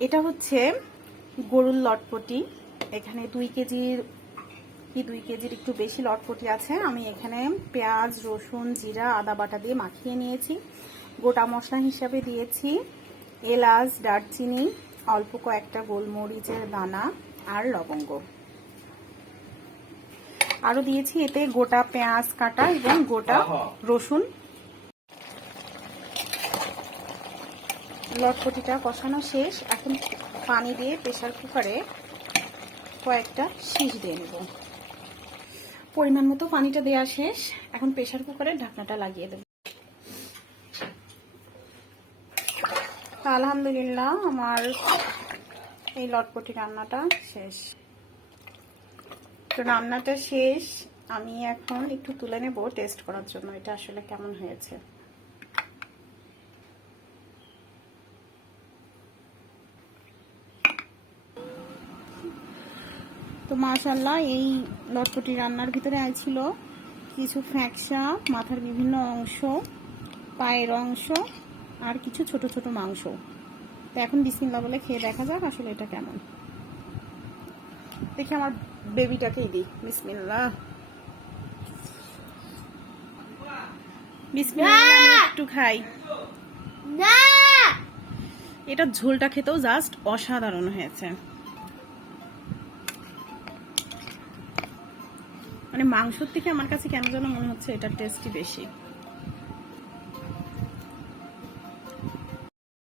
এটা হচ্ছে গরুর লটপটি। এখানে 2 কেজির একটু বেশি লটপটি আছে। আমি এখানে পেঁয়াজ, রসুন, জিরা, আদা বাটা দিয়ে মাখিয়ে নিয়েছি। গোটা মশলা হিসাবে দিয়েছি এলাচ, দারচিনি, অল্প কয়েকটা গোলমরিচের দানা আর লবঙ্গ। আরও দিয়েছি এতে গোটা পেঁয়াজ কাটা এবং গোটা রসুন। লটপটিটা কষানো শেষ। এখন পানি দিয়ে প্রেসার কুকারে কয়েকটা সিজ দিয়ে নেব। পরিমাণ মতো পানিটা দেওয়া শেষ। এখন প্রেসার কুকারের ঢাকনাটা লাগিয়ে দেব। আলহামদুলিল্লাহ, আমার এই লটপটি রান্নাটা শেষ। তো রান্নাটা শেষ। আমি এখন একটু তুলে নেব টেস্ট করার জন্য এটা আসলে কেমন হয়েছে। তো মাশাআল্লাহ, এই লটপটি রান্নার ভিতরে ছিল কিছু ফ্যাকসা, মাথার বিভিন্ন অংশ, পায়ের অংশ আর কিছু ছোট ছোট মাংস। তো এখন বিসমিল্লাহ বলে খেয়ে দেখা যাক আসলে এটা কেমন। দেখি আমার বেবিটাকেই দিই। বিসমিল্লাহ। বিসমিল্লাহ, আমি একটু খাই। এটা ঝোলটা খেতেও জাস্ট অসাধারণ হয়েছে। মানে মাংসর থেকে আমার কাছে কেন যেন মনে হচ্ছে এটার টেস্টই বেশি।